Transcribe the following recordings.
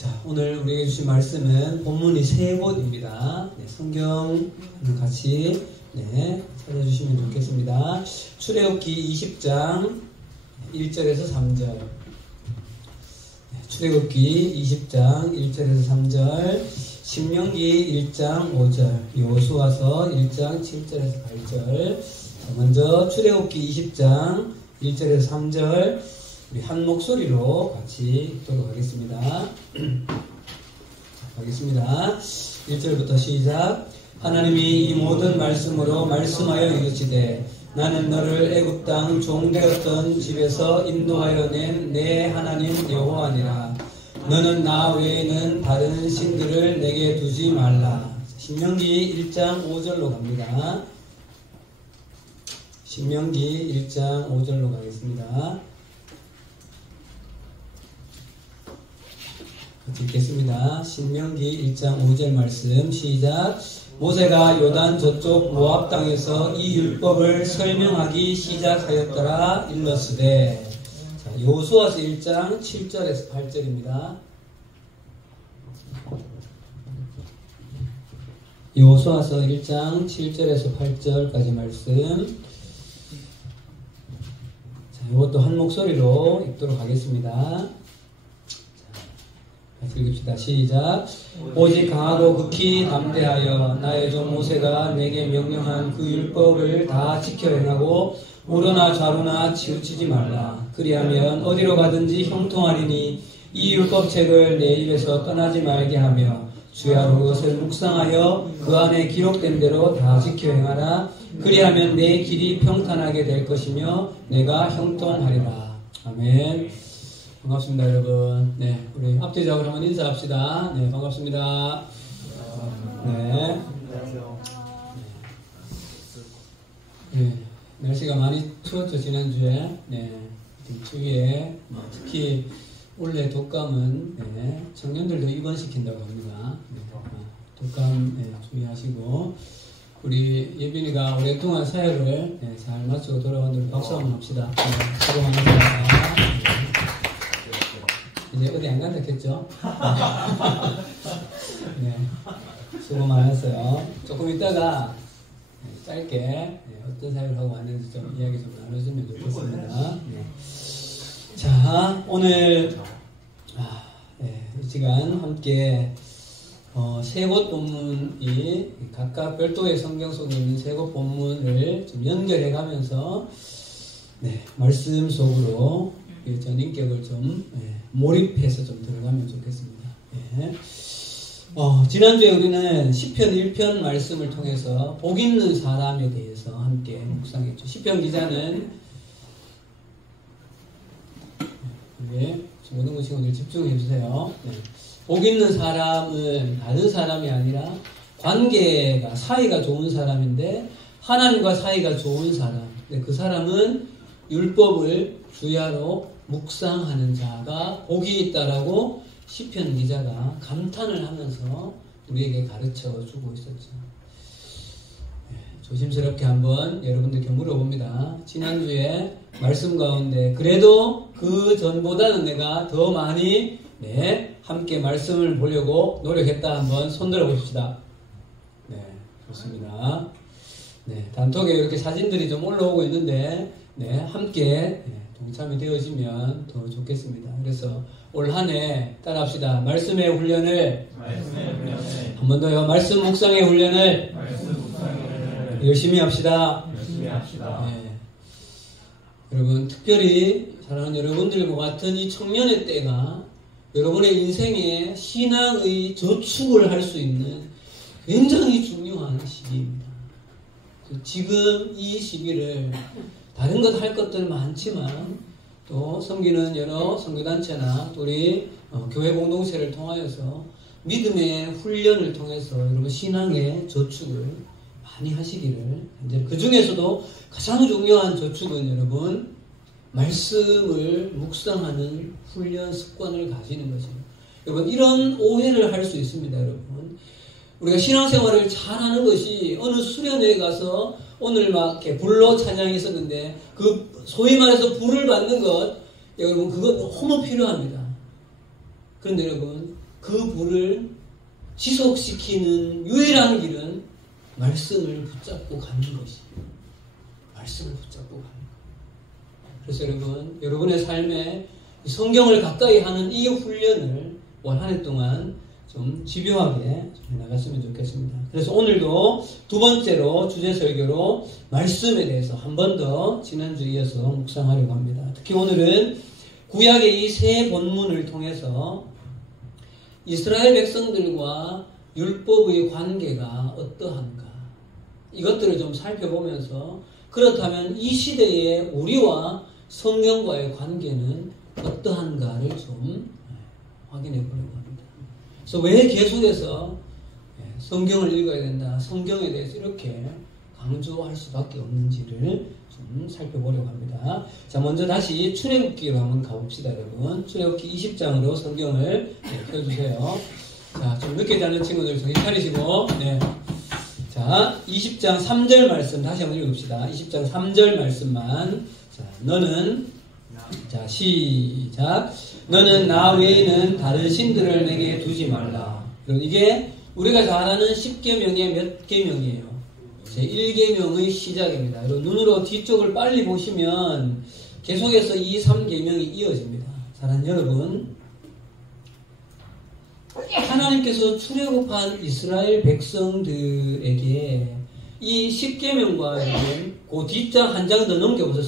자, 오늘 우리에게 주신 말씀은 본문이 세 곳입니다. 네, 성경 같이 찾아주시면 좋겠습니다. 출애굽기 20장 1절에서 3절, 출애굽기 20장 1절에서 3절, 신명기 1장 5절, 여호수아서 1장 7절에서 8절. 먼저 출애굽기 20장 1절에서 3절 우리 한 목소리로 같이 읽도록 하겠습니다. 하겠습니다. 1절부터 시작. 하나님이 이 모든 말씀으로 말씀하여 이르시되 나는 너를 애굽 땅 종되었던 집에서 인도하여 낸 내 하나님 여호와니라. 너는 나 외에는 다른 신들을 내게 두지 말라. 신명기 1장 5절로 갑니다. 신명기 1장 5절로 가겠습니다. 같이 읽겠습니다. 신명기 1장 5절 말씀 시작. 모세가 요단 저쪽 모압 땅에서 이 율법을 설명하기 시작하였더라 일렀으되. 자, 여호수아서 1장 7절에서 8절입니다. 여호수아서 1장 7절에서 8절까지 말씀. 자, 이것도 한 목소리로 읽도록 하겠습니다. 같이 읽읍시다. 시작. 오직 강하고 극히 담대하여 나의 종 모세가 내게 명령한 그 율법을 다 지켜 행하고 우로나 좌로나 치우치지 말라. 그리하면 어디로 가든지 형통하리니 이 율법책을 내 입에서 떠나지 말게 하며 주야로 그것을 묵상하여 그 안에 기록된 대로 다 지켜 행하라. 그리하면 내 길이 평탄하게 될 것이며 내가 형통하리라. 아멘. 반갑습니다, 여러분. 네, 우리 앞뒤적으로 한번 인사합시다. 네, 반갑습니다. 네. 네, 날씨가 많이 추웠죠, 지난주에. 네, 추위에, 특히 올해 독감은, 청년들도 입원시킨다고 합니다. 네, 독감, 주의하시고, 우리 예빈이가 오랫동안 사역을 잘 마치고 돌아온 들 박수 한번 합시다. 네, 수고 많으십니다. 이제 어디 안 간다겠죠? 네, 수고 많았어요. 조금 있다가 짧게 어떤 사역을 하고 왔는지 좀 이야기 좀 나눠주면 좋겠습니다. 네. 자, 오늘 이 시간 함께 세 곳 본문이 각각 별도의 성경 속에 있는 세 곳 본문을 좀 연결해 가면서 말씀 속으로 전 인격을 좀 몰입해서 좀 들어가면 좋겠습니다. 지난주에 우리는 시편 1편 말씀을 통해서 복 있는 사람에 대해서 함께 묵상했죠. 시편 기자는 모든 것 친구들 집중해 주세요. 복 있는 사람은 다른 사람이 아니라 관계가 사이가 좋은 사람인데 하나님과 사이가 좋은 사람. 그 사람은 율법을 주야로 묵상하는 자가 복이 있다라고 시편 기자가 감탄을 하면서 우리에게 가르쳐 주고 있었죠. 조심스럽게 한번 여러분들께 물어봅니다. 지난주에 말씀 가운데 그래도 그 전보다는 내가 더 많이 함께 말씀을 보려고 노력했다. 한번 손들어 보십시다. 네, 좋습니다. 단톡에 이렇게 사진들이 좀 올라오고 있는데 함께 동참이 되어지면 더 좋겠습니다. 그래서 올 한 해 따라합시다. 말씀의 훈련을 한 번 더요. 말씀 묵상의 훈련을 열심히 합시다. 여러분, 특별히 사랑하는 여러분들과 같은 이 청년의 때가 여러분의 인생에 신앙의 저축을 할 수 있는 굉장히 중요한 시기입니다. 지금 이 시기를 다른 것 할 것들 많지만 또 섬기는 여러 선교단체나 우리 교회 공동체를 통하여서 믿음의 훈련을 통해서 여러분 신앙의 저축을 많이 하시기를, 이제 그 중에서도 가장 중요한 저축은 여러분 말씀을 묵상하는 훈련 습관을 가지는 것입니다. 여러분, 이런 오해를 할 수 있습니다. 여러분, 우리가 신앙생활을 잘하는 것이 어느 수련회에 가서 오늘 막 이렇게 불로 찬양이 있었는데 그 소위 말해서 불을 받는 것, 여러분 그건 너무 필요합니다. 그런데 여러분, 그 불을 지속시키는 유일한 길은 말씀을 붙잡고 가는 것이에요. 말씀을 붙잡고 가는 거예요. 그래서 여러분의 삶에 성경을 가까이 하는 이 훈련을 올 한 해 동안 좀 집요하게 나갔으면 좋겠습니다. 그래서 오늘도 두 번째로 주제 설교로 말씀에 대해서 한 번 더 지난주에 이어서 묵상하려고 합니다. 특히 오늘은 구약의 이 세 본문을 통해서 이스라엘 백성들과 율법의 관계가 어떠한가, 이것들을 좀 살펴보면서 그렇다면 이 시대의 우리와 성경과의 관계는 어떠한가를 좀 확인해 보려고 합니다. 그래서 왜 계속해서 성경을 읽어야 된다, 성경에 대해서 이렇게 강조할 수밖에 없는지를 좀 살펴보려고 합니다. 자, 먼저 다시 출애굽기로 한번 가봅시다, 여러분. 출애굽기 20장으로 성경을 펴주세요. 자, 좀 늦게 자는 친구들 정신 차리시고, 자, 20장 3절 말씀 다시 한번 읽읍시다. 20장 3절 말씀만. 자, 자, 시작. 너는 나 외에는 다른 신들을 내게 두지 말라. 이게 우리가 잘 아는 10계명의 몇 계명이에요? 제 1계명의 시작입니다. 눈으로 뒤쪽을 빨리 보시면 계속해서 2, 3계명이 이어집니다. 사랑하는 여러분, 하나님께서 출애굽한 이스라엘 백성들에게 이 10계명과 그 뒷장 한 장 더 넘겨보세요.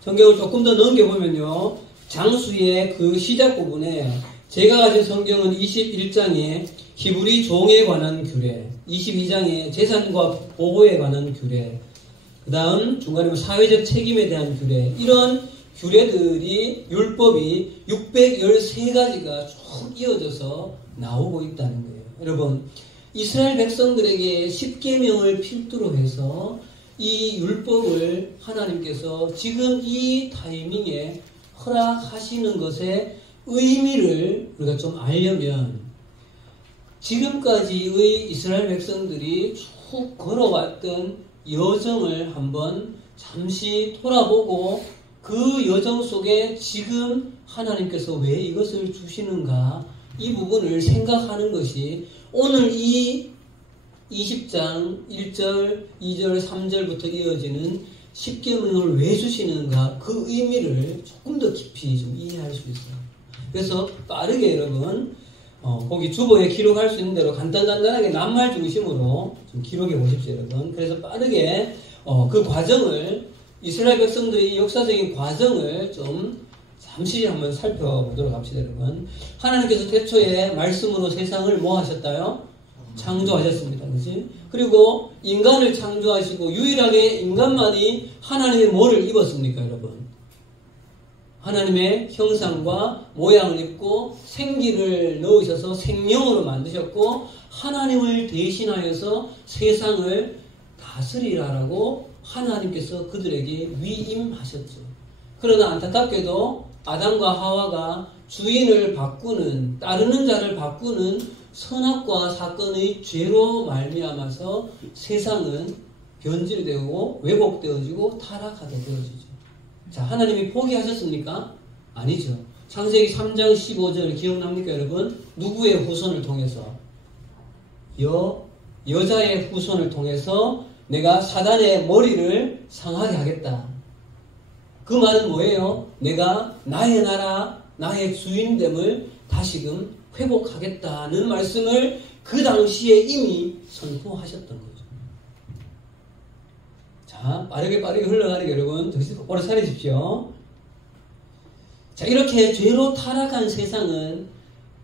성경을 조금 더 넘겨보면요, 장수의 그 시작 부분에 제가 가진 성경은 21장에 히브리 종에 관한 규례, 22장에 재산과 보호에 관한 규례, 그 다음 중간에 사회적 책임에 대한 규례, 이런 규례들이, 율법이 613가지가 쭉 이어져서 나오고 있다는 거예요. 여러분, 이스라엘 백성들에게 10계명을 필두로 해서 이 율법을 하나님께서 지금 이 타이밍에 허락하시는 것의 의미를 우리가 좀 알려면, 지금까지의 이스라엘 백성들이 쭉 걸어왔던 여정을 한번 잠시 돌아보고 그 여정 속에 지금 하나님께서 왜 이것을 주시는가, 이 부분을 생각하는 것이 오늘 이 20장 1절, 2절, 3절부터 이어지는 10계명을 왜 주시는가, 그 의미를 조금 더 깊이 좀 이해할 수 있어요. 그래서 빠르게 여러분, 거기 주보에 기록할 수 있는 대로 간단하게 낱말 중심으로 좀 기록해 보십시오, 여러분. 그래서 빠르게 그 과정을, 이스라엘 백성들의 역사적인 과정을 좀 잠시 한번 살펴보도록 합시다, 여러분. 하나님께서 태초에 말씀으로 세상을 뭐 하셨다요? 창조하셨습니다. 그치? 그리고 인간을 창조하시고 유일하게 인간만이 하나님의 뭐를 입었습니까, 여러분? 하나님의 형상과 모양을 입고 생기를 넣으셔서 생명으로 만드셨고, 하나님을 대신하여서 세상을 다스리라라고 하나님께서 그들에게 위임하셨죠. 그러나 안타깝게도 아담과 하와가 주인을 바꾸는, 따르는 자를 바꾸는 선악과 사건의 죄로 말미암아서 세상은 변질되고 왜곡되어지고 타락하게 되어지죠. 자, 하나님이 포기하셨습니까? 아니죠. 창세기 3장 15절 기억납니까, 여러분? 누구의 후손을 통해서? 여자의 후손을 통해서 내가 사단의 머리를 상하게 하겠다. 그 말은 뭐예요? 내가 나의 나라, 나의 주인됨을 다시금 회복하겠다는 말씀을 그 당시에 이미 선포하셨던 거죠. 자, 빠르게 흘러가는 여러분, 정신 똑바로 차리십시오. 자, 이렇게 죄로 타락한 세상은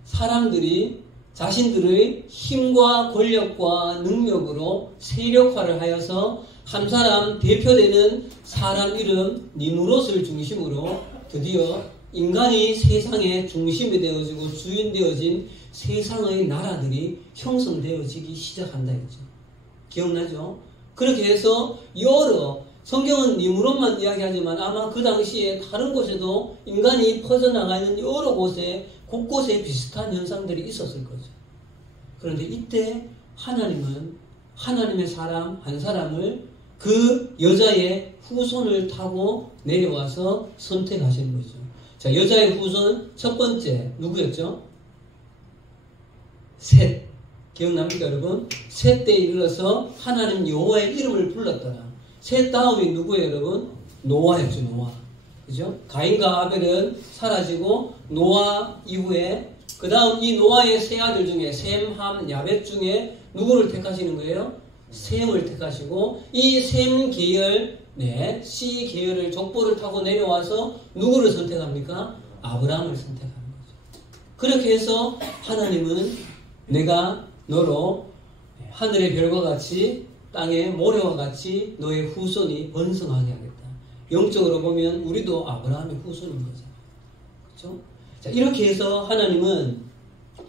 사람들이 자신들의 힘과 권력과 능력으로 세력화를 하여서 한 사람, 대표되는 사람 이름 니무롯을 중심으로 드디어 인간이 세상의 중심이 되어지고 주인 되어진 세상의 나라들이 형성되어지기 시작한다 했죠. 기억나죠? 그렇게 해서 성경은 니무롯만 이야기하지만 아마 그 당시에 다른 곳에도 인간이 퍼져나가 있는 여러 곳에 곳곳에 비슷한 현상들이 있었을 거죠. 그런데 이때 하나님은 하나님의 사람 한 사람을 그 여자의 후손을 타고 내려와서 선택하시는 거죠. 자, 여자의 후손 첫 번째 누구였죠? 셋. 기억납니까, 여러분? 셋 때에 이르러서 하나님 여호와의 이름을 불렀더라. 셋 다음이 누구예요, 여러분? 노아였죠, 노아. 그죠? 가인과 아벨은 사라지고 노아 이후에 그 다음 이 노아의 세 아들 중에 셈, 함, 야벳 중에 누구를 택하시는 거예요? 셈을 택하시고 이 셈 계열, 씨 계열을 족보를 타고 내려와서 누구를 선택합니까? 아브라함을 선택하는 거죠. 그렇게 해서 하나님은 내가 너로 하늘의 별과 같이 땅의 모래와 같이 너의 후손이 번성하게 하겠다. 영적으로 보면 우리도 아브라함의 후손인 거잖아요. 그렇죠? 자, 이렇게 해서 하나님은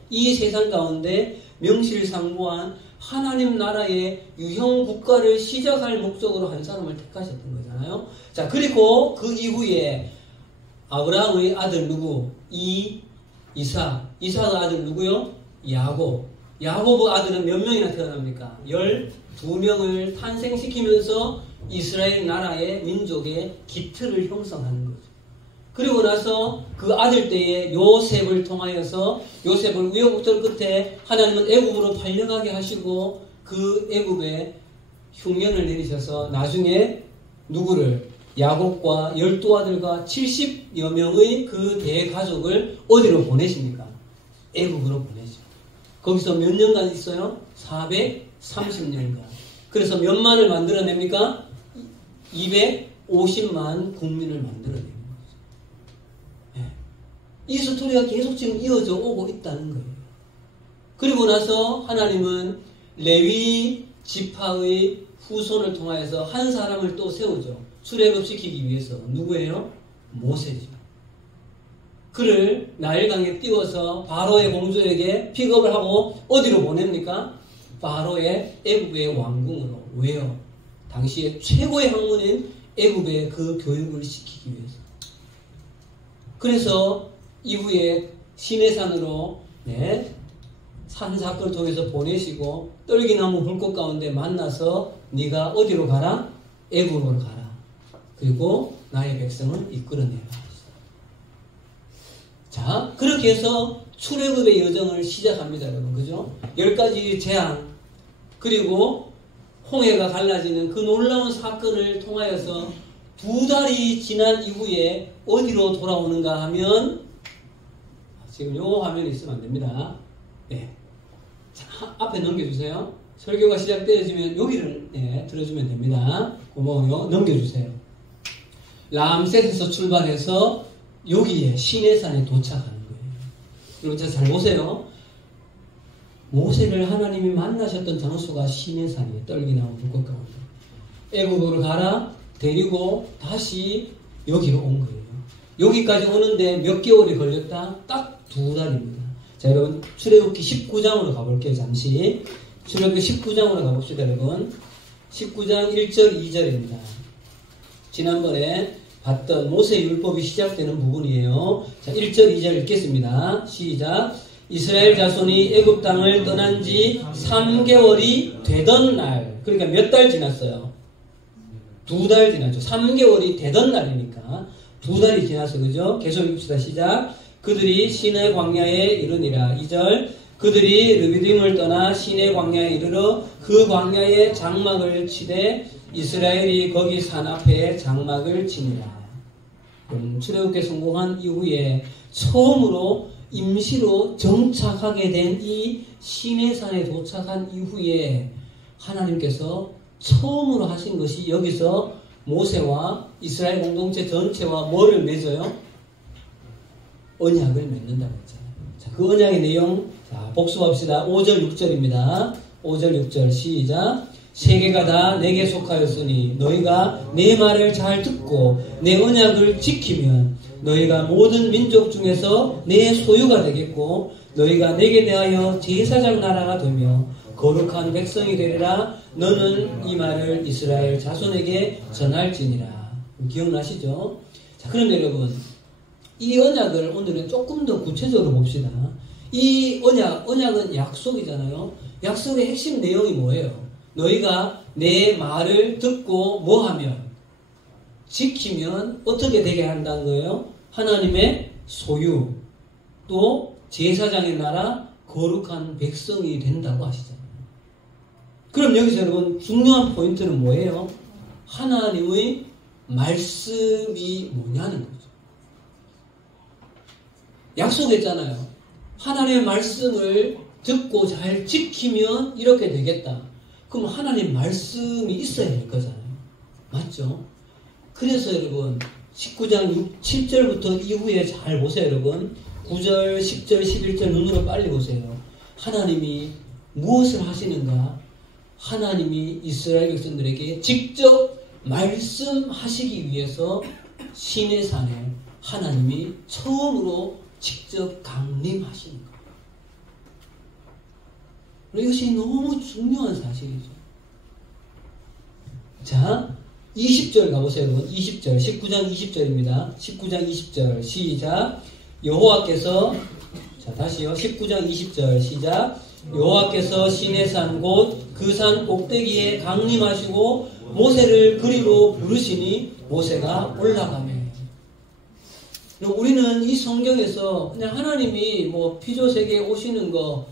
이 세상 가운데 명실상부한 하나님 나라의 유형 국가를 시작할 목적으로 한 사람을 택하셨던 거잖아요. 자, 그리고 그 이후에 아브라함의 아들 누구? 이삭의 아들 누구요? 야곱의 아들은 몇 명이나 태어납니까? 12명을 탄생시키면서 이스라엘 나라의 민족의 기틀을 형성하는 거죠. 그리고 나서 그 아들 때에 요셉을 통하여서 요셉을 우여곡절 끝에 하나님은 애굽으로 팔려가게 하시고 그 애굽에 흉년을 내리셔서 나중에 누구를? 야곱과 12아들과 70여 명의 그 대가족을 어디로 보내십니까? 애굽으로 보내죠. 거기서 몇 년간 있어요? 430년간. 그래서 몇만을 만들어냅니까? 250만 국민을 만들어내는 거죠. 네. 이 스토리가 계속 지금 이어져 오고 있다는 거예요. 그리고 나서 하나님은 레위 지파의 후손을 통하여서 한 사람을 또 세우죠. 출애굽시키기 위해서. 누구예요? 모세죠. 그를 나일강에 띄워서 바로의 공주에게 픽업을 하고 어디로 보냅니까? 바로의 애굽의 왕궁으로. 왜요? 당시에 최고의 학문인 애굽의 그 교육을 시키기 위해서. 그래서 이후에 시내산으로 산 사건을 통해서 보내시고 떨기나무 불꽃 가운데 만나서 네가 어디로 가라? 애굽으로 가라. 그리고 나의 백성을 이끌어내라. 자, 그렇게 해서 출애굽의 여정을 시작합니다, 여러분. 그죠? 10가지 재앙, 그리고 홍해가 갈라지는 그 놀라운 사건을 통하여서 2달이 지난 이후에 어디로 돌아오는가 하면, 지금 요 화면에 있으면 안 됩니다. 네. 자, 앞에 넘겨주세요. 설교가 시작되어지면 여기를 들어주면 됩니다. 고마워요. 넘겨주세요. 람셋에서 출발해서 여기에 시내산에 도착하는 거예요. 여러분 잘 보세요. 모세를 하나님이 만나셨던 장소가 시내산이에요. 떨기나무 불꽃 가운데. 애굽으로 가라 데리고 다시 여기로 온 거예요. 여기까지 오는데 몇 개월이 걸렸다? 딱 2달입니다. 자, 여러분 출애굽기 19장으로 가볼게요. 잠시 출애굽기 19장으로 가봅시다. 여러분 19장 1절 2절입니다. 지난번에 봤던 모세의 율법이 시작되는 부분이에요. 자, 1절 2절 읽겠습니다. 시작. 이스라엘 자손이 애굽 땅을 떠난 지 3개월이 되던 날, 그러니까 몇 달 지났어요? 2달 지났죠. 3개월이 되던 날이니까 2달이 지났어요. 그죠? 계속 읽읍시다. 시작. 그들이 시내 광야에 이르니라. 2절. 그들이 르비딤을 떠나 시내 광야에 이르러 그 광야에 장막을 치되 이스라엘이 거기 산 앞에 장막을 치니라. 출애굽에 성공한 이후에 처음으로 임시로 정착하게 된 이 시내산에 도착한 이후에 하나님께서 처음으로 하신 것이 여기서 모세와 이스라엘 공동체 전체와 뭐를 맺어요? 언약을 맺는다고 했잖아요. 자, 그 언약의 내용 자, 복습합시다. 5절 6절입니다. 5절 6절 시작. 세계가 다 내게 속하였으니 너희가 내 말을 잘 듣고 내 언약을 지키면 너희가 모든 민족 중에서 내 소유가 되겠고 너희가 내게 대하여 제사장 나라가 되며 거룩한 백성이 되리라. 너는 이 말을 이스라엘 자손에게 전할지니라. 기억나시죠? 자, 그런데 여러분 이 언약을 오늘은 조금 더 구체적으로 봅시다. 이 언약은 약속이잖아요. 약속의 핵심 내용이 뭐예요? 너희가 내 말을 듣고 뭐하면 지키면 어떻게 되게 한다는 거예요? 하나님의 소유, 또 제사장의 나라, 거룩한 백성이 된다고 하시잖아요. 그럼 여기서 여러분 중요한 포인트는 뭐예요? 하나님의 말씀이 뭐냐는 거죠. 약속했잖아요. 하나님의 말씀을 듣고 잘 지키면 이렇게 되겠다. 그럼 하나님 말씀이 있어야 될 거잖아요. 맞죠? 그래서 여러분 19장 7절부터 이후에 잘 보세요. 여러분 9절, 10절, 11절 눈으로 빨리 보세요. 하나님이 무엇을 하시는가? 하나님이 이스라엘 백성들에게 직접 말씀하시기 위해서 시내산에 하나님이 처음으로 직접 강림하시는 거예요. 이것이 너무 중요한 사실이죠. 자, 20절 가보세요. 여러분. 20절, 19장 20절입니다. 19장 20절 시작. 여호와께서, 자 다시요. 19장 20절 시작. 여호와께서 시내산 곧 그 산 꼭대기에 강림하시고 모세를 그리로 부르시니 모세가 올라가매. 우리는 이 성경에서 그냥 하나님이 뭐 피조세계에 오시는 거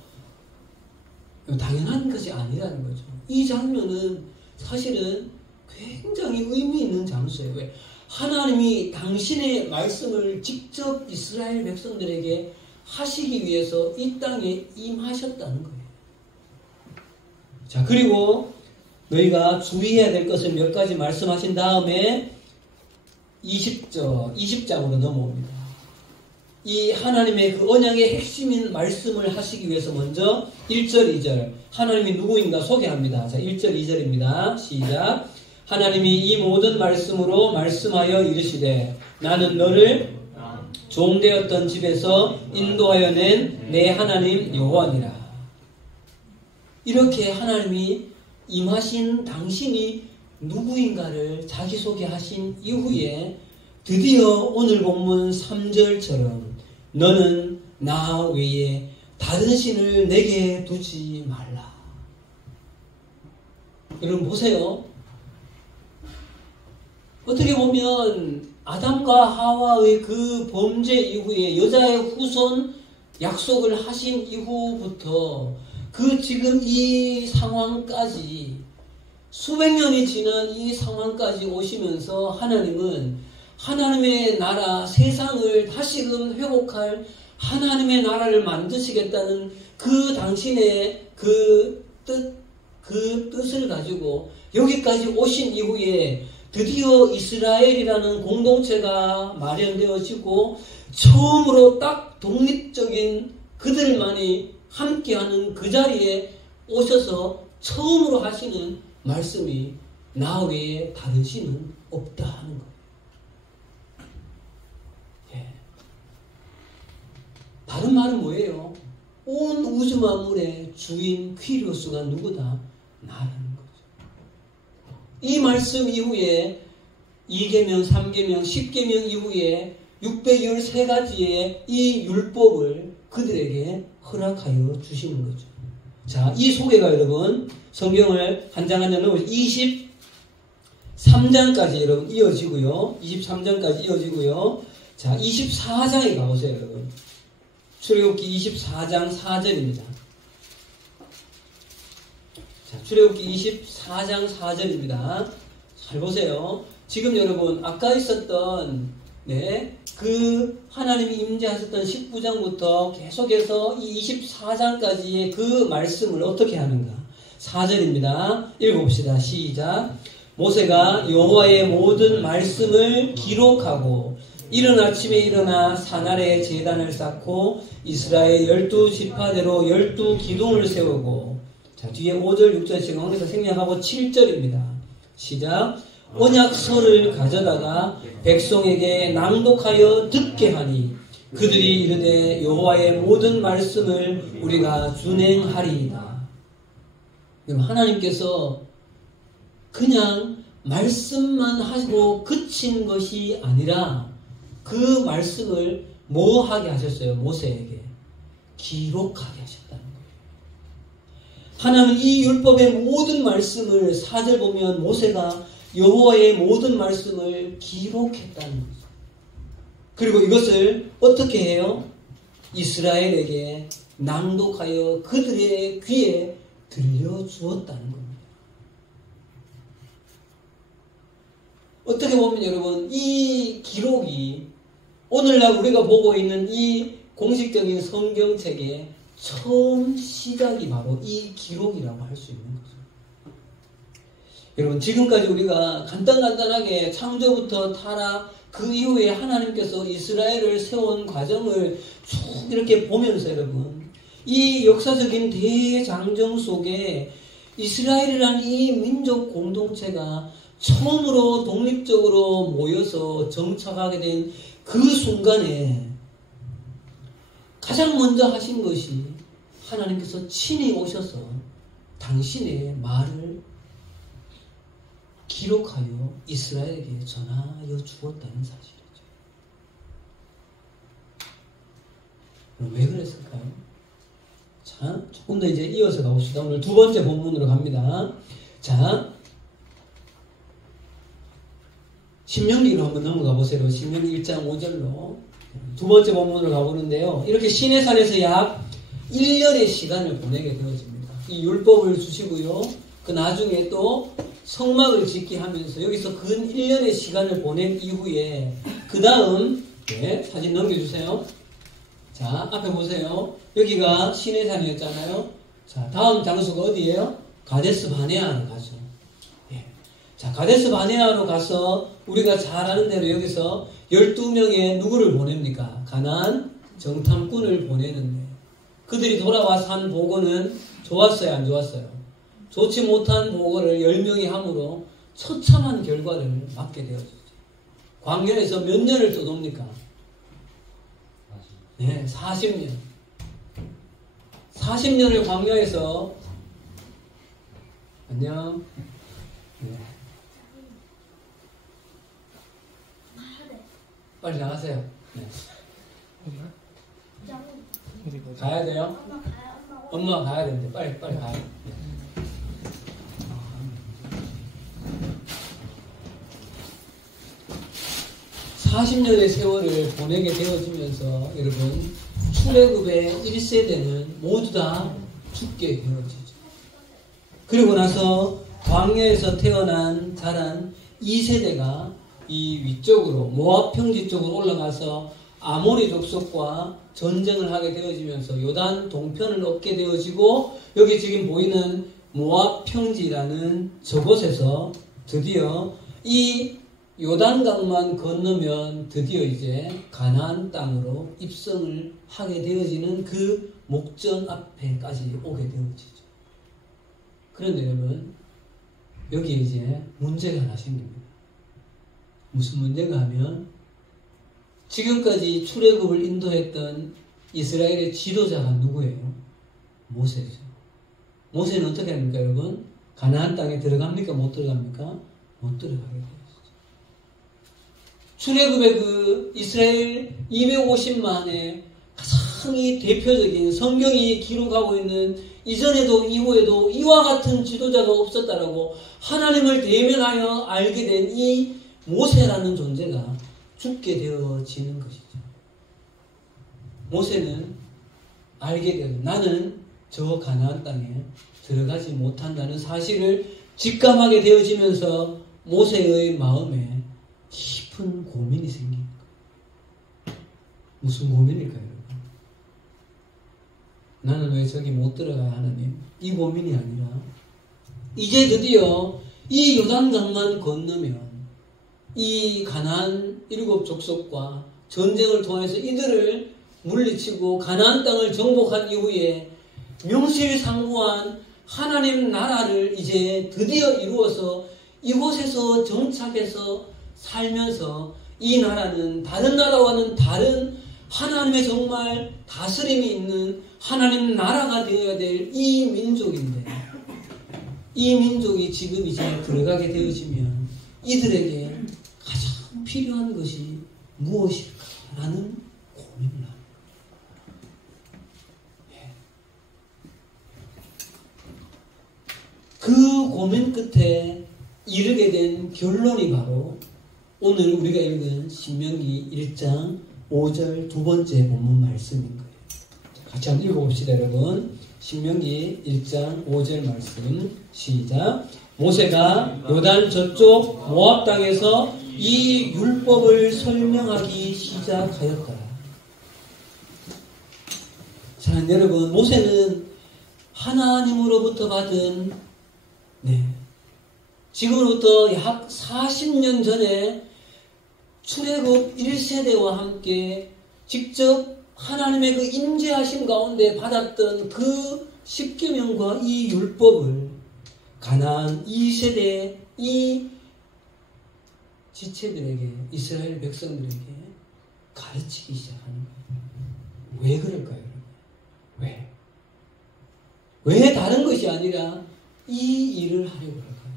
당연한 것이 아니라는 거죠. 이 장면은 사실은 굉장히 의미 있는 장소예요. 왜? 하나님이 당신의 말씀을 직접 이스라엘 백성들에게 하시기 위해서 이 땅에 임하셨다는 거예요. 자, 그리고 너희가 주의해야 될 것을 몇 가지 말씀하신 다음에 20장으로 넘어옵니다. 이 하나님의 그 언약의 핵심인 말씀을 하시기 위해서 먼저 1절, 2절 하나님이 누구인가 소개합니다. 자, 1절, 2절입니다. 시작. 하나님이 이 모든 말씀으로 말씀하여 이르시되 나는 너를 종되었던 집에서 인도하여 낸 내 하나님 여호와니라. 이렇게 하나님이 임하신 당신이 누구인가를 자기소개하신 이후에 드디어 오늘 본문 3절처럼 너는 나 외에 다른 신을 내게 두지 말라. 여러분 보세요. 어떻게 보면 아담과 하와의 그 범죄 이후에 여자의 후손 약속을 하신 이후부터 그 지금 이 상황까지 수백 년이 지난 이 상황까지 오시면서 하나님은 하나님의 나라, 세상을 다시금 회복할 하나님의 나라를 만드시겠다는 그 당신의 그 뜻을 가지고 여기까지 오신 이후에 드디어 이스라엘이라는 공동체가 마련되어지고 처음으로 딱 독립적인 그들만이 함께하는 그 자리에 오셔서 처음으로 하시는 말씀이 나 외에 다른 신은 없다 하는 거예요. 예. 다른 말은 뭐예요? 온 우주 만물의 주인 퀴리오스가 누구다? 나라는 거죠. 이 말씀 이후에 2계명, 3계명, 10계명 이후에 613가지의 이 율법을 그들에게 허락하여 주시는 거죠. 자, 이 소개가 여러분 성경을 한 장 한 장 넘어 23장까지 여러분 이어지고요. 23장까지 이어지고요. 자, 24장에 가보세요, 여러분. 출애굽기 24장 4절입니다. 자, 출애굽기 24장 4절입니다. 잘 보세요. 지금 여러분 아까 있었던 그 하나님이 임재하셨던 19장부터 계속해서 이 24장까지의 그 말씀을 어떻게 하는가? 4절입니다. 읽어봅시다. 시작. 모세가 여호와의 모든 말씀을 기록하고 이른 아침에 일어나 산 아래 제단을 쌓고 이스라엘 12지파대로 12기둥을 세우고, 자, 뒤에 5절, 6절 지금 거기서 생략하고 7절입니다. 시작. 언약서를 가져다가 백성에게 낭독하여 듣게 하니 그들이 이르되 여호와의 모든 말씀을 우리가 준행하리이다. 그럼 하나님께서 그냥 말씀만 하고 그친 것이 아니라 그 말씀을 뭐 하게 하셨어요? 모세에게 기록하게 하셨다는 거예요. 하나님은 이 율법의 모든 말씀을 4절 보면 모세가 여호와의 모든 말씀을 기록했다는 거죠. 그리고 이것을 어떻게 해요? 이스라엘에게 낭독하여 그들의 귀에 들려주었다는 겁니다. 어떻게 보면 여러분, 이 기록이 오늘날 우리가 보고 있는 이 공식적인 성경책의 처음 시작이 바로 이 기록이라고 할 수 있는 거죠. 여러분, 지금까지 우리가 간단하게 창조부터 타락, 그 이후에 하나님께서 이스라엘을 세운 과정을 쭉 이렇게 보면서 여러분, 이 역사적인 대장정 속에 이스라엘이라는 이 민족 공동체가 처음으로 독립적으로 모여서 정착하게 된 그 순간에 가장 먼저 하신 것이 하나님께서 친히 오셔서 당신의 말을 기록하여 이스라엘에게 전하여 주었다는 사실이죠. 그럼 왜 그랬을까요? 자, 조금 더 이제 이어서 가봅시다. 오늘 두 번째 본문으로 갑니다. 자, 신명기로 한번 넘어가 보세요. 신명기 1장 5절로 두 번째 본문으로 가보는데요. 이렇게 시내산에서 약 1년의 시간을 보내게 되어집니다. 이 율법을 주시고요. 그 나중에 또 성막을 짓게 하면서 여기서 근 1년의 시간을 보낸 이후에 그 다음 사진 넘겨주세요. 자, 앞에 보세요. 여기가 시내산이었잖아요. 자, 다음 장소가 어디예요? 가데스 바네아로 가죠. 자, 가데스 바네아로 가서 우리가 잘 아는 대로 여기서 12명의 누구를 보냅니까? 가나안 정탐꾼을 보내는데 그들이 돌아와서 한 보고는 좋았어요, 안 좋았어요? 좋지 못한 보고를 10명이 함으로 처참한 결과를 맞게 되어졌죠. 광야에서 몇 년을 떠돕니까? 네, 40년. 40년을 광야에서 안녕. 네. 빨리 나가세요. 네. 가야 돼요? 엄마가 가야 되는데 빨리 가야 돼. 네. 40년의 세월을 보내게 되어지면서 여러분, 출애굽의 1세대는 모두 다 죽게 되어지죠. 그리고 나서 광야에서 태어난 자란 2세대가 이 위쪽으로 모압 평지 쪽으로 올라가서 아모리 족속과 전쟁을 하게 되어지면서 요단 동편을 얻게 되어지고 여기 지금 보이는 모압 평지라는 저곳에서 드디어 이 요단강만 건너면 드디어 이제 가나안 땅으로 입성을 하게 되어지는 그 목전 앞에까지 오게 되어지죠. 그런데 여러분, 여기에 이제 문제가 하나 생깁니다. 무슨 문제가 하면 지금까지 출애굽을 인도했던 이스라엘의 지도자가 누구예요? 모세죠. 모세는 어떻게 합니까, 여러분? 가나안 땅에 들어갑니까? 못 들어갑니까? 못 들어가게 돼요. 출애굽의 그 이스라엘 250만의 가장 대표적인 성경이 기록하고 있는 이전에도 이후에도 이와 같은 지도자가 없었다라고 하나님을 대면하여 알게 된 이 모세라는 존재가 죽게 되어지는 것이죠. 모세는 알게 되어 나는 저 가나안 땅에 들어가지 못한다는 사실을 직감하게 되어지면서 모세의 마음에 깊은 고민이 생깁니다. 무슨 고민일까요, 여러분? 나는 왜 저기 못 들어가야 하나님? 이 고민이 아니라 이제 드디어 이 요단강만 건너면 이 가나안 7족속과 전쟁을 통해서 이들을 물리치고 가나안 땅을 정복한 이후에 명실상부한 하나님 나라를 이제 드디어 이루어서 이곳에서 정착해서 살면서 이 나라는 다른 나라와는 다른 하나님의 정말 다스림이 있는 하나님 나라가 되어야 될 이 민족인데 이 민족이 지금 이제 들어가게 되어지면 이들에게 가장 필요한 것이 무엇일까라는 고민을 합니다. 그 고민 끝에 이르게 된 결론이 바로 오늘 우리가 읽은 신명기 1장 5절 두 번째 본문 말씀인 거예요. 같이 한번 읽어봅시다, 여러분. 신명기 1장 5절 말씀 시작. 모세가 요단 저쪽 모압 땅에서 이 율법을 설명하기 시작하였더라. 자, 여러분, 모세는 하나님으로부터 받은 지금으로부터 약 40년 전에 출애굽 1세대와 함께 직접 하나님의 그 임재하심 가운데 받았던 그 십계명과 이 율법을 가나안 2세대 이 지체들에게, 이스라엘 백성들에게 가르치기 시작하는 거예요. 왜 그럴까요? 왜? 왜 다른 것이 아니라 이 일을 하려고 할까요?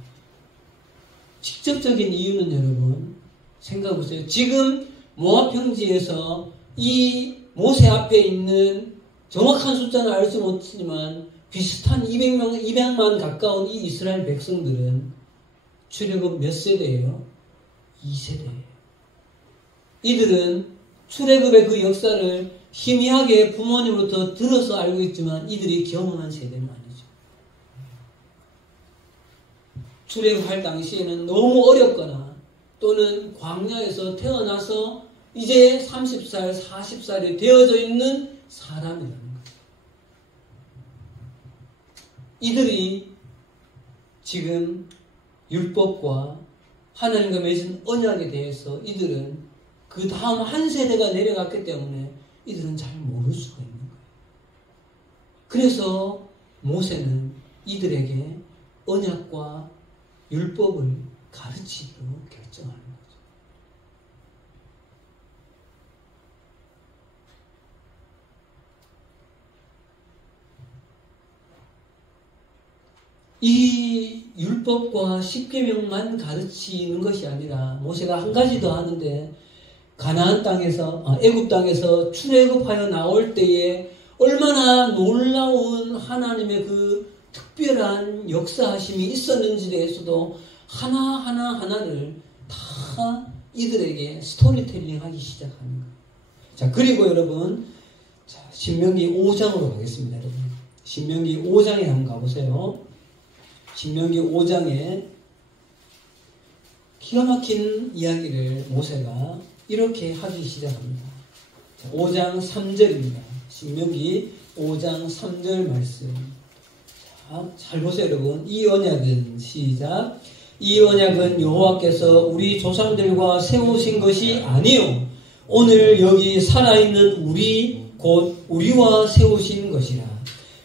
직접적인 이유는 여러분 생각해보세요. 지금 모압 평지에서 이 모세 앞에 있는 정확한 숫자는 알 수 없지만 비슷한 200만 가까운 이 이스라엘 백성들은 출애굽 몇 세대예요? 2세대예요. 이들은 출애굽의 그 역사를 희미하게 부모님으로부터 들어서 알고 있지만 이들이 경험한 세대는 아니죠. 출애굽할 당시에는 너무 어렵거나 또는 광야에서 태어나서 이제 30살, 40살이 되어져 있는 사람이라는 거죠. 이들이 지금 율법과 하나님과 맺은 언약에 대해서 이들은 그 다음 한 세대가 내려갔기 때문에 이들은 잘 모를 수가 있는 거예요. 그래서 모세는 이들에게 언약과 율법을 가르치기로 결정하는 거죠. 이 율법과 십계명만 가르치는 것이 아니라 모세가 한 가지 더 하는데 가나안 땅에서 애굽 땅에서 출애굽하여 나올 때에 얼마나 놀라운 하나님의 그 특별한 역사하심이 있었는지에 대해서도 하나를 다 이들에게 스토리텔링하기 시작하는 거예요. 자, 그리고 여러분, 자, 신명기 5장으로 가겠습니다. 여러분. 신명기 5장에 한번 가보세요. 신명기 5장에 기가 막힌 이야기를 모세가 이렇게 하기 시작합니다. 자, 5장 3절입니다. 신명기 5장 3절 말씀. 자, 잘 보세요, 여러분. 이 언약은 시작. 이 언약은 여호와께서 우리 조상들과 세우신 것이 아니요 오늘 여기 살아있는 우리 곧 우리와 세우신 것이라.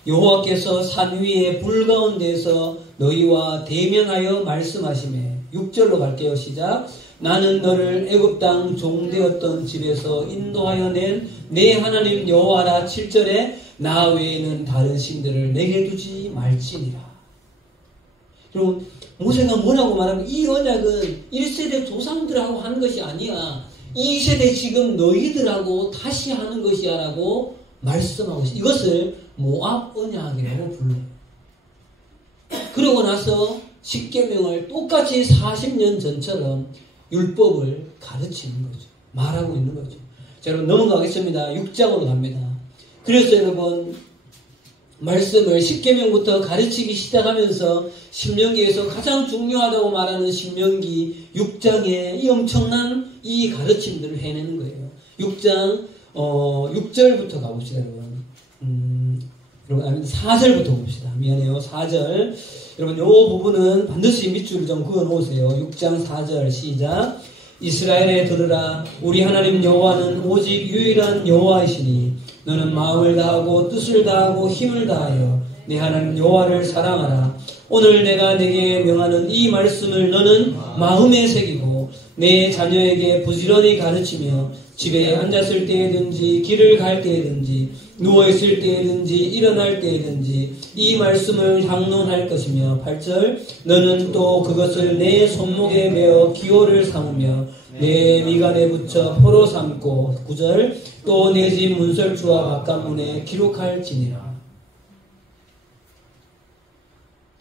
여호와께서 산 위에 불 가운데서 너희와 대면하여 말씀하시매. 6절로 갈게요. 시작. 나는 너를 애굽 땅 종되었던 집에서 인도하여 낸 내 하나님 여호와라. 7절에 나 외에는 다른 신들을 내게 두지 말지니라. 여러분, 모세가 뭐라고 말하면 이 언약은 1세대 조상들하고 하는 것이 아니야. 2세대 지금 너희들하고 다시 하는 것이야 라고 말씀하고 있어요. 이것을 모압 언약이라고 불러요. 그러고 나서 십계명을 똑같이 40년 전처럼 율법을 가르치는 거죠. 말하고 있는 거죠. 자, 여러분 넘어가겠습니다. 6장으로 갑니다. 그래서 여러분 말씀을 십계명부터 가르치기 시작하면서 신명기에서 가장 중요하다고 말하는 신명기 6장에 이 엄청난 이 가르침들을 해내는 거예요. 6장 6절부터 가봅시다. 여러분 4절부터 봅시다. 미안해요. 4절. 여러분 이 부분은 반드시 밑줄을 좀 그어놓으세요. 6장 4절 시작. 이스라엘에 들으라. 우리 하나님 여호와는 오직 유일한 여호와이시니 너는 마음을 다하고 뜻을 다하고 힘을 다하여 내 하나님 여호와를 사랑하라. 오늘 내가 내게 명하는 이 말씀을 너는 마음에 새기고 내 자녀에게 부지런히 가르치며 집에 앉았을 때에든지 길을 갈 때에든지 누워있을 때에든지 일어날 때에든지 이 말씀을 향론할 것이며 8절 너는 또 그것을 내 손목에 메어 기호를 삼으며 내 미간에 붙여 포로 삼고 9절 또 내 집 문설주와 바깥문에 기록할지니라.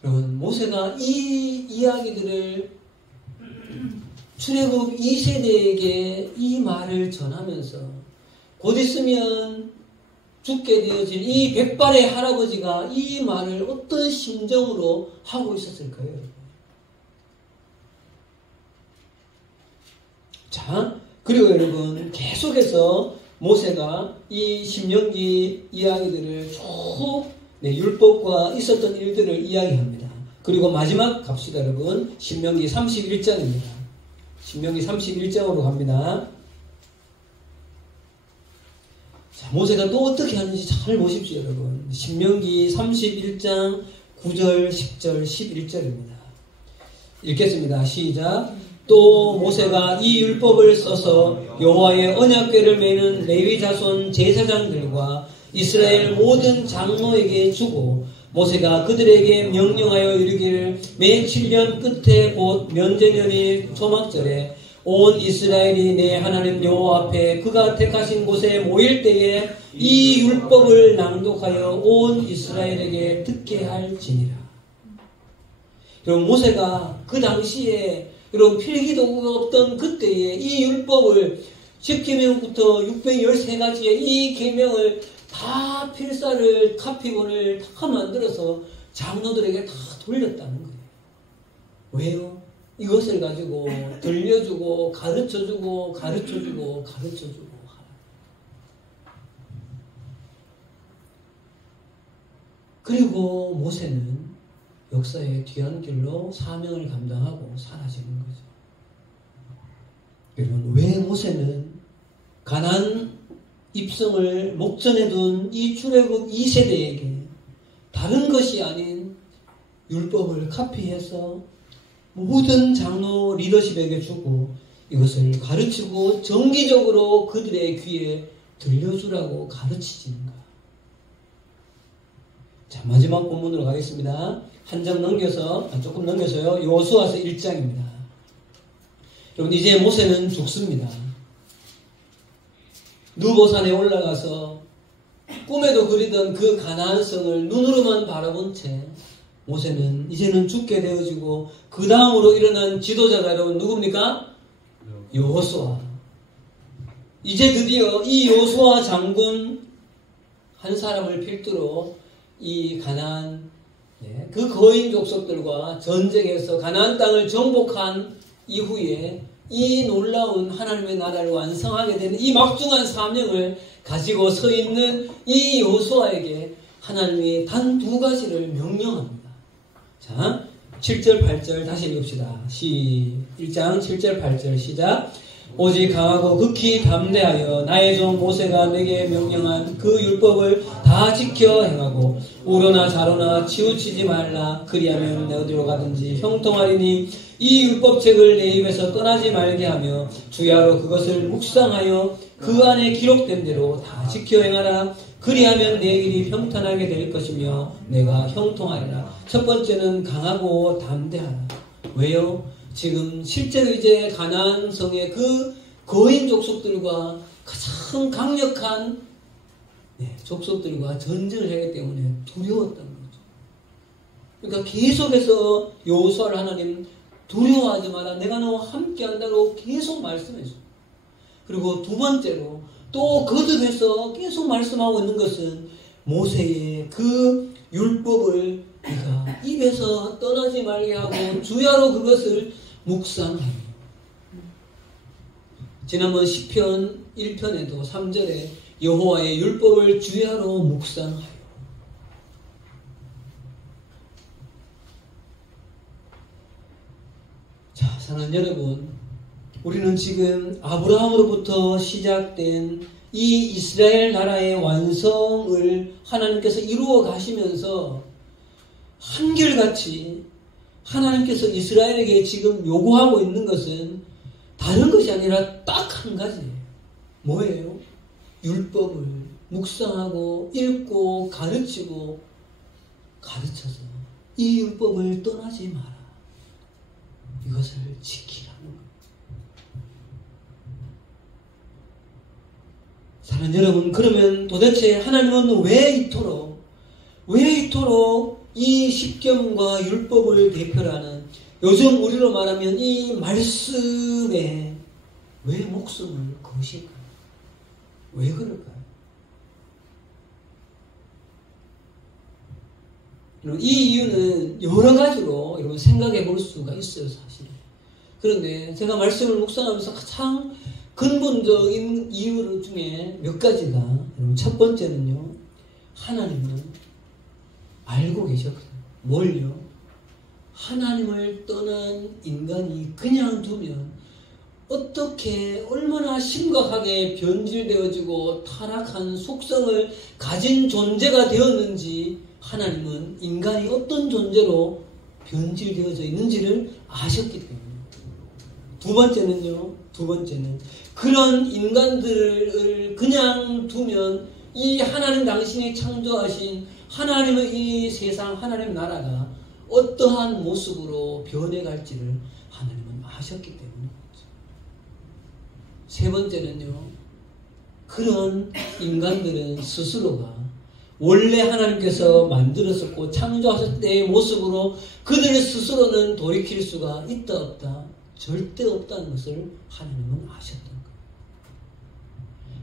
여러분 모세가 이 이야기들을 출애굽 2세대에게 이 말을 전하면서 곧 있으면 죽게 되어질 이 백발의 할아버지가 이 말을 어떤 심정으로 하고 있었을까요? 자, 그리고 여러분 계속해서 모세가 이 신명기 이야기들을 쭉 율법과 있었던 일들을 이야기합니다. 그리고 마지막 갑시다 여러분. 신명기 31장입니다. 신명기 31장으로 갑니다. 자, 모세가 또 어떻게 하는지 잘 보십시오 여러분. 신명기 31장 9절, 10절, 11절입니다. 읽겠습니다. 시작. 또 모세가 이 율법을 써서 여호와의 언약궤를 메는 레위 자손 제사장들과 이스라엘 모든 장로에게 주고 모세가 그들에게 명령하여 이르기를 매 7년 끝에 곧 면제년이 초막절에 온 이스라엘이 내 하나님 여호와 앞에 그가 택하신 곳에 모일 때에 이 율법을 낭독하여 온 이스라엘에게 듣게 할지니라. 여러분 모세가 그 당시에 여러분 필기도구가 없던 그때에 이 율법을 10계명부터 613가지의 이 계명을 다 필사를 카피본을 다 만들어서 장로들에게 다 돌렸다는 거예요. 왜요? 이것을 가지고 들려주고 가르쳐주고 가르쳐주고 가르쳐주고 하라. 그리고 모세는 역사의 뒤안길로 사명을 감당하고 사라지는 거죠. 여러분 왜 모세는 가나안 입성을 목전에 둔 이 출애굽 2세대에게 다른 것이 아닌 율법을 카피해서 모든 장로 리더십에게 주고 이것을 가르치고 정기적으로 그들의 귀에 들려주라고 가르치지는가? 자, 마지막 본문으로 가겠습니다. 한 장 넘겨서, 조금 넘겨서요. 여호수아서 1장입니다. 여러분, 이제 모세는 죽습니다. 누보산에 올라가서 꿈에도 그리던 그 가나안 성을 눈으로만 바라본 채 모세는 이제는 죽게 되어지고 그 다음으로 일어난 지도자가 여러분 누굽니까? 여호수아. 이제 드디어 이 여호수아 장군 한 사람을 필두로 이 가나안 그 거인 족속들과 전쟁에서 가나안 땅을 정복한 이후에 이 놀라운 하나님의 나라를 완성하게 되는 이 막중한 사명을 가지고 서 있는 이 여호수아에게 하나님이 단 두 가지를 명령합니다. 자, 7절 8절 다시 읽읍시다. 1장 7절 8절 시작. 오직 강하고 극히 담대하여 나의 종 모세가 내게 명령한 그 율법을 다 지켜 행하고 우로나 좌로나 치우치지 말라. 그리하면 내 어디로 가든지 형통하리니 이 율법책을 내 입에서 떠나지 말게 하며 주야로 그것을 묵상하여 그 안에 기록된 대로 다 지켜 행하라. 그리하면 내 일이 평탄하게 될 것이며 내가 형통하리라. 첫 번째는 강하고 담대하라. 왜요? 지금 실제로 이제 가나안 성의 그 거인 족속들과 가장 강력한 족속들과 전쟁을 하기 때문에 두려웠던 거죠. 그러니까 계속해서 여호수아를 하나님 두려워하지 마라. 내가 너와 함께 한다고 계속 말씀했어요. 그리고 두 번째로 또 거듭해서 계속 말씀하고 있는 것은 모세의 그 율법을 네가 입에서 떠나지 말게 하고 주야로 그것을 묵상하며. 지난번 시편 1편에도 3절에 여호와의 율법을 주야로 묵상하여. 자, 사랑하는 여러분, 우리는 지금 아브라함으로부터 시작된 이 이스라엘 나라의 완성을 하나님께서 이루어 가시면서 한결같이 하나님께서 이스라엘에게 지금 요구하고 있는 것은 다른 것이 아니라 딱 한 가지예요. 뭐예요? 율법을 묵상하고 읽고 가르치고 가르쳐서 이 율법을 떠나지 마라. 이것을 지키라는 거예요. 사랑하는 여러분, 그러면 도대체 하나님은 왜 이토록 이 십계명과 율법을 대표하는 요즘 우리로 말하면 이 말씀에 왜 목숨을 거실까요? 왜 그럴까요? 이 이유는 여러 가지로 여러분 생각해 볼 수가 있어요, 사실. 그런데 제가 말씀을 묵상하면서 가장 근본적인 이유 중에 몇 가지가, 여러분, 첫 번째는요, 하나님은 알고 계셨거든요. 뭘요? 하나님을 떠난 인간이 그냥 두면 어떻게 얼마나 심각하게 변질되어지고 타락한 속성을 가진 존재가 되었는지 하나님은 인간이 어떤 존재로 변질되어져 있는지를 아셨기 때문에. 두 번째는 그런 인간들을 그냥 두면 이 하나님 당신이 창조하신 하나님의 이 세상, 하나님 나라가 어떠한 모습으로 변해갈지를 하나님은 아셨기 때문에. 세 번째는요, 그런 인간들은 스스로가 원래 하나님께서 만들었었고 창조하셨을 때의 모습으로 그들 스스로는 돌이킬 수가 있다 없다? 절대 없다는 것을 하나님은 아셨던 거예요.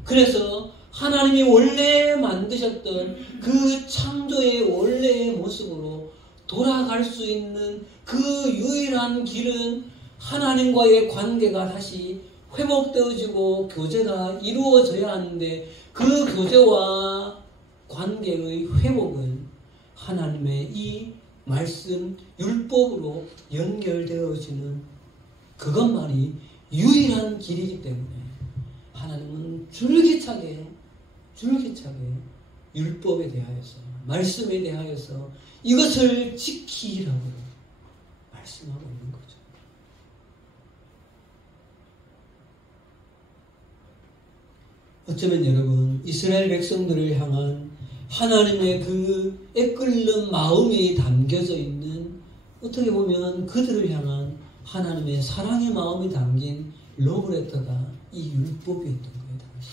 그래서 하나님이 원래 만드셨던 그 창조의 원래의 모습으로 돌아갈 수 있는 그 유일한 길은 하나님과의 관계가 다시 회복되어지고 교제가 이루어져야 하는데, 그 교제와 관계의 회복은 하나님의 이 말씀, 율법으로 연결되어지는 그것만이 유일한 길이기 때문에 하나님은 줄기차게 율법에 대하여서, 말씀에 대하여서 이것을 지키라고 말씀하고 있는 거죠. 어쩌면 여러분, 이스라엘 백성들을 향한 하나님의 그 애끓는 마음이 담겨져 있는, 어떻게 보면 그들을 향한 하나님의 사랑의 마음이 담긴 러브레터가 이 율법이었던 거예요, 당시.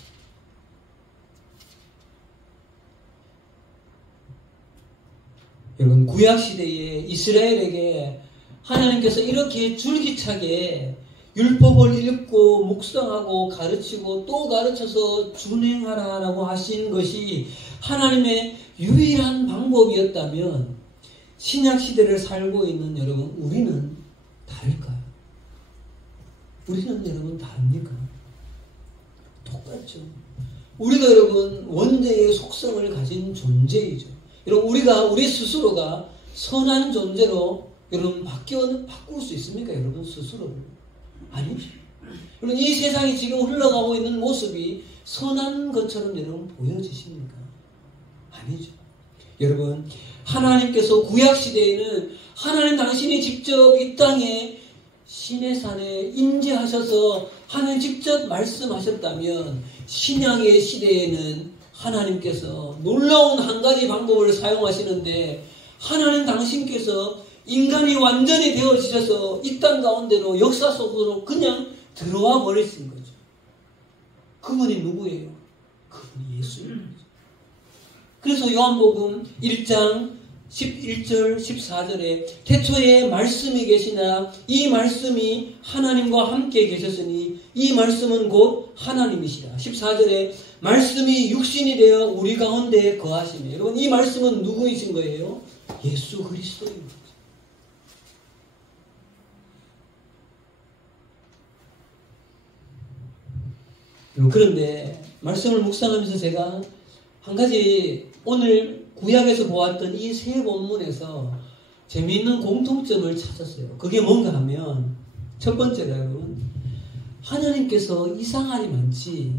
여러분, 구약시대에 이스라엘에게 하나님께서 이렇게 줄기차게 율법을 읽고 묵상하고 가르치고 또 가르쳐서 준행하라라고 하신 것이 하나님의 유일한 방법이었다면, 신약시대를 살고 있는 여러분, 우리는 다를까요? 우리는 여러분 다릅니까? 똑같죠. 우리가 여러분 원죄의 속성을 가진 존재이죠. 여러분, 우리 스스로가 선한 존재로 여러분 바꿀 수 있습니까? 여러분 스스로를? 아니죠. 여러분, 이 세상이 지금 흘러가고 있는 모습이 선한 것처럼 여러분 보여지십니까? 아니죠. 여러분, 하나님께서 구약시대에는 하나님 당신이 직접 이 땅에 시내산에 임재하셔서 하나님 직접 말씀하셨다면, 신약의 시대에는 하나님께서 놀라운 한 가지 방법을 사용하시는데, 하나님 당신께서 인간이 완전히 되어지셔서 이 땅 가운데로 역사 속으로 그냥 들어와 버리신 거죠. 그분이 누구예요? 그분이 예수입니다. 그래서 요한복음 1장 11절 14절에 태초에 말씀이 계시나 이 말씀이 하나님과 함께 계셨으니 이 말씀은 곧 하나님이시라. 14절에 말씀이 육신이 되어 우리 가운데 거하시네. 여러분, 이 말씀은 누구이신 거예요? 예수 그리스도입니다. 그런데 말씀을 묵상하면서 제가 한 가지 오늘 구약에서 보았던 이 세 본문에서 재미있는 공통점을 찾았어요. 그게 뭔가 하면, 첫 번째로 여러분, 하나님께서 이상하리 많지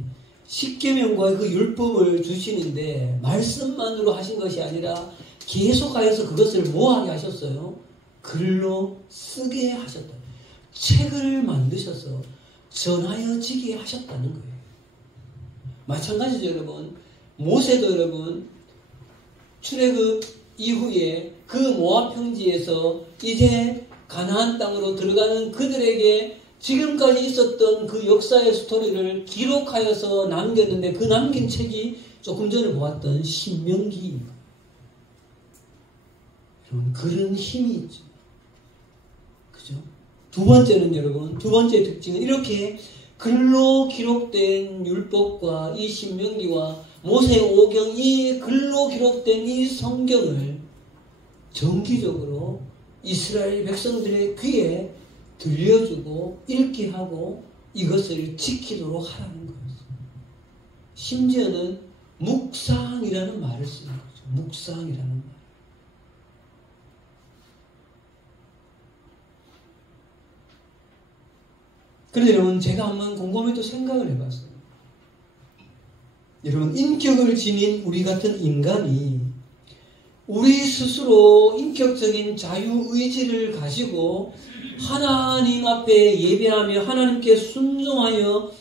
십계명과 그 율법을 주시는데 말씀만으로 하신 것이 아니라 계속하여서 그것을 뭐하게 하셨어요? 글로 쓰게 하셨다. 책을 만드셔서 전하여지게 하셨다는 거예요. 마찬가지죠, 여러분. 모세도 여러분, 출애굽 이후에 그 모압 평지에서 이제 가나안 땅으로 들어가는 그들에게 지금까지 있었던 그 역사의 스토리를 기록하여서 남겼는데, 그 남긴 책이 조금 전에 보았던 신명기입니다. 여러분, 그런 힘이 있죠. 그죠? 두 번째는 여러분, 두 번째 특징은 이렇게 글로 기록된 율법과 이 신명기와 모세 오경, 이 글로 기록된 이 성경을 정기적으로 이스라엘 백성들의 귀에 들려주고 읽게 하고 이것을 지키도록 하라는 거예요. 심지어는 묵상이라는 말을 쓰는 거죠. 묵상이라는 말. 그런데 여러분, 제가 한번 곰곰이 또 생각을 해봤어요. 여러분, 인격을 지닌 우리 같은 인간이 우리 스스로 인격적인 자유의지를 가지고 하나님 앞에 예배하며 하나님께 순종하며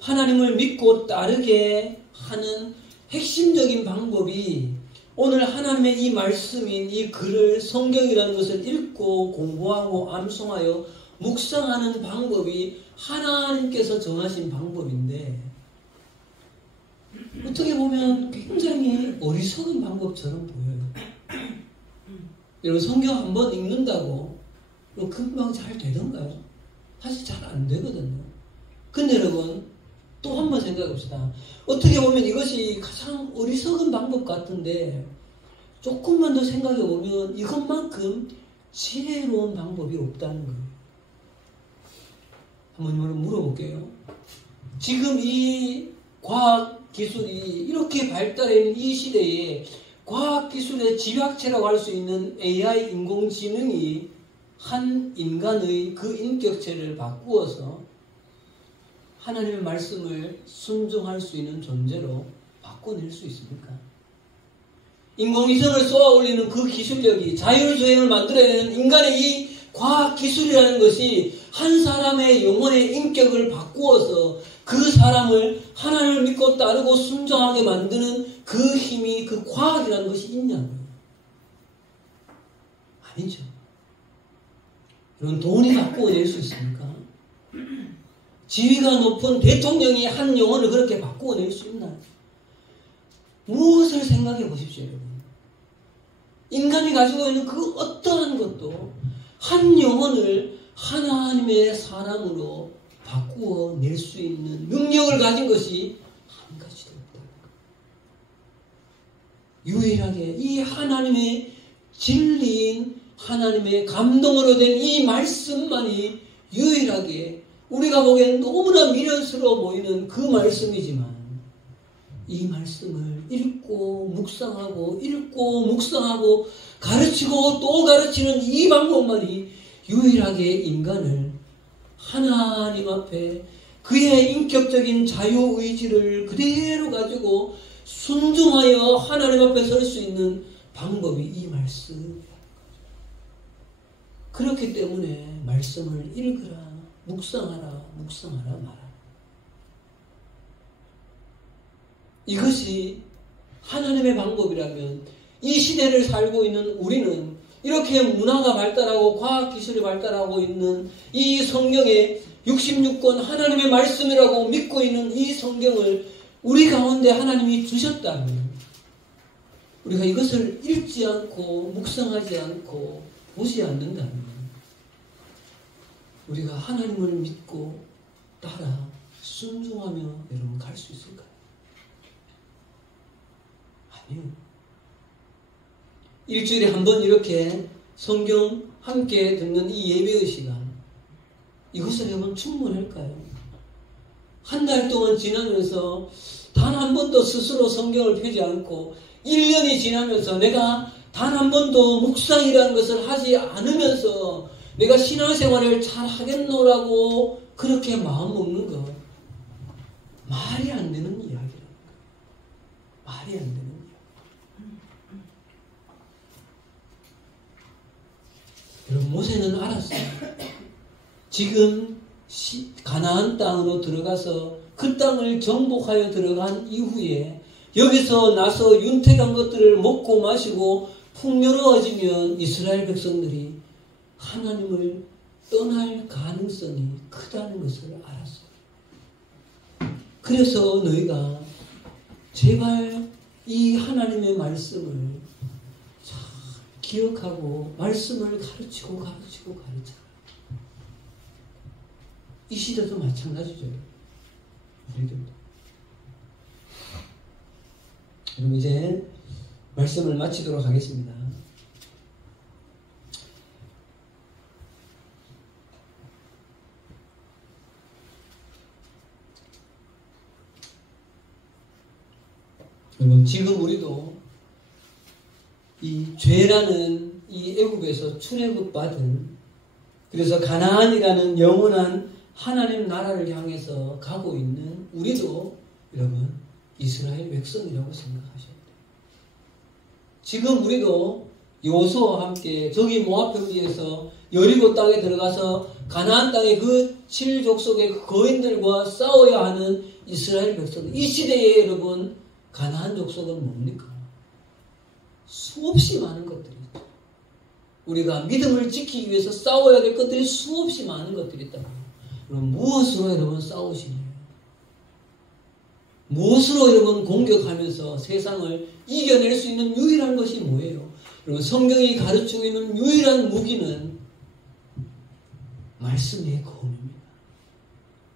하나님을 믿고 따르게 하는 핵심적인 방법이 오늘 하나님의 이 말씀인 이 글을, 성경이라는 것을 읽고 공부하고 암송하여 묵상하는 방법이 하나님께서 정하신 방법인데, 어떻게 보면 굉장히 어리석은 방법처럼 보여요. 여러분, 성경 한번 읽는다고 금방 잘 되던가요? 사실 잘 안 되거든요. 근데 여러분, 또 한번 생각해 봅시다. 어떻게 보면 이것이 가장 어리석은 방법 같은데, 조금만 더 생각해 보면 이것만큼 지혜로운 방법이 없다는 거예요. 한번 물어볼게요. 지금 이 과학 기술이 이렇게 발달해 있는 이 시대에 과학기술의 집약체라고 할 수 있는 AI 인공지능이 한 인간의 그 인격체를 바꾸어서 하나님의 말씀을 순종할 수 있는 존재로 바꿔낼 수 있습니까? 인공위성을 쏘아 올리는 그 기술력이 자율주행을 만들어내는 인간의 이 과학기술이라는 것이 한 사람의 영혼의 인격을 바꾸어서 그 사람을 하나님을 믿고 따르고 순종하게 만드는 그 힘이, 그 과학이라는 것이 있냐고요? 아니죠. 여러분, 돈이 바꾸어낼 수 있습니까? 지위가 높은 대통령이 한 영혼을 그렇게 바꾸어낼 수 있나요? 무엇을 생각해 보십시오, 여러분. 인간이 가지고 있는 그 어떠한 것도 한 영혼을 하나님의 사람으로 바꾸어낼 수 있는 능력을 가진 것이 한 가지도 없다. 유일하게 이 하나님의 진리인 하나님의 감동으로 된 이 말씀만이 유일하게 우리가 보기엔 너무나 미련스러워 보이는 그 말씀이지만, 이 말씀을 읽고 묵상하고 가르치고 또 가르치는 이 방법만이 유일하게 인간을 하나님 앞에 그의 인격적인 자유의지를 그대로 가지고 순종하여 하나님 앞에 설 수 있는 방법이 이 말씀이라는 거죠. 그렇기 때문에 말씀을 읽으라, 묵상하라 말하라. 이것이 하나님의 방법이라면 이 시대를 살고 있는 우리는 이렇게 문화가 발달하고 과학기술이 발달하고 있는 이 성경에 66권 하나님의 말씀이라고 믿고 있는 이 성경을 우리 가운데 하나님이 주셨다면, 우리가 이것을 읽지 않고 묵상하지 않고 보지 않는다면 우리가 하나님을 믿고 따라 순종하며 여러분 갈 수 있을까요? 아니요. 일주일에 한 번 이렇게 성경 함께 듣는 이 예배의 시간, 이것을 여러분 충분할까요? 한 달 동안 지나면서 단 한 번도 스스로 성경을 펴지 않고 1년이 지나면서 내가 단 한 번도 묵상이라는 것을 하지 않으면서 내가 신앙생활을 잘 하겠노라고 그렇게 마음 먹는 거, 말이 안 되는 이야기라는 거예요. 말이 안 되는 이야기. 여러분, 모세는 알았어요. 지금 가나안 땅으로 들어가서 그 땅을 정복하여 들어간 이후에 여기서 나서 윤택한 것들을 먹고 마시고 풍요로워지면 이스라엘 백성들이 하나님을 떠날 가능성이 크다는 것을 알았어요. 그래서 너희가 제발 이 하나님의 말씀을 잘 기억하고 말씀을 가르치고 이 시대도 마찬가지죠. 여러분, 이제 말씀을 마치도록 하겠습니다. 여러분, 지금 우리도 이 죄라는 이 애굽에서 출애굽받은, 그래서 가나안이라는 영원한 하나님 나라를 향해서 가고 있는 우리도 여러분 이스라엘 백성이라고 생각하셔야 돼요. 지금 우리도 여호수아와 함께 저기 모압 평지에서 여리고 땅에 들어가서 가나안 땅의 그 7족속의 그 거인들과 싸워야 하는 이스라엘 백성. 이 시대에 여러분 가나안 족속은 뭡니까? 수없이 많은 것들이 있죠. 우리가 믿음을 지키기 위해서 싸워야 될 것들이 수없이 많은 것들이 있다고. 그럼 무엇으로 여러분 싸우시나요? 무엇으로 여러분 공격하면서 세상을 이겨낼 수 있는 유일한 것이 뭐예요? 여러분, 성경이 가르치고 있는 유일한 무기는 말씀의 검입니다.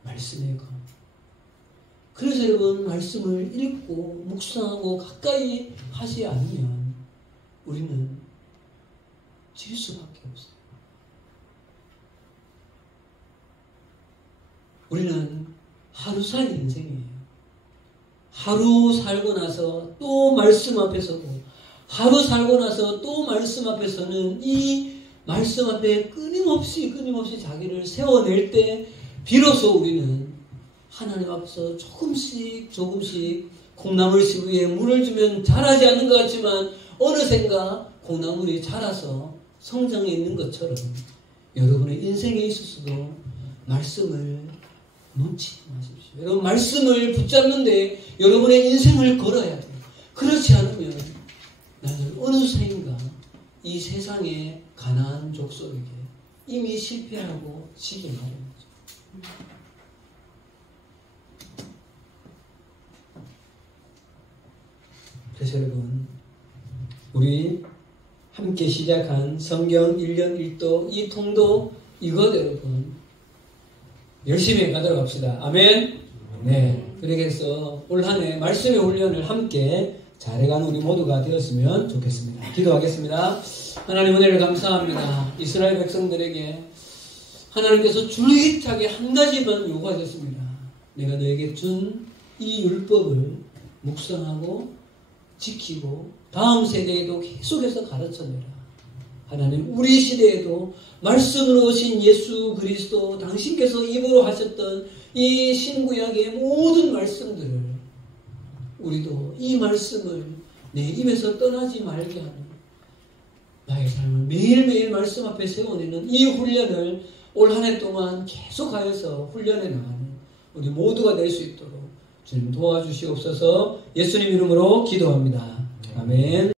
말씀의 검. 그래서 여러분 말씀을 읽고 묵상하고 가까이 하지 않으면 우리는 질 수밖에 없어요. 우리는 하루 살 인생이에요. 하루 살고 나서 또 말씀 앞에 서고, 하루 살고 나서 또 말씀 앞에서는 이 말씀 앞에 끊임없이 자기를 세워낼 때 비로소 우리는 하나님 앞에서 조금씩 콩나물 씨 위에 물을 주면 자라지 않는 것 같지만 어느샌가 콩나물이 자라서 성장해 있는 것처럼 여러분의 인생에 있어서도 말씀을 놓치지 마십시오. 여러분 말씀을 붙잡는데 여러분의 인생을 걸어야 돼요. 그렇지 않으면 나는 어느새인가 이 세상의 가나안 족속에게 이미 실패하고 지게 마련이죠. 그래서 여러분 우리 함께 시작한 성경 1년 1도 이 통도 이것 여러분 열심히 가도록 합시다. 아멘. 네. 그래서 올 한 해 말씀의 훈련을 함께 잘해가는 우리 모두가 되었으면 좋겠습니다. 기도하겠습니다. 하나님 은혜를 감사합니다. 이스라엘 백성들에게 하나님께서 줄기차게 한 가지만 요구하셨습니다. 내가 너에게 준 이 율법을 묵상하고 지키고 다음 세대에도 계속해서 가르쳐내라. 하나님 우리 시대에도 말씀으로 오신 예수 그리스도 당신께서 입으로 하셨던 이 신구약의 모든 말씀들을 우리도 이 말씀을 내 입에서 떠나지 말게 하는 나의 삶을 매일매일 말씀 앞에 세워내는 이 훈련을 올 한 해 동안 계속하여서 훈련해 나가는 우리 모두가 될 수 있도록 주님 도와주시옵소서. 예수님 이름으로 기도합니다. 아멘.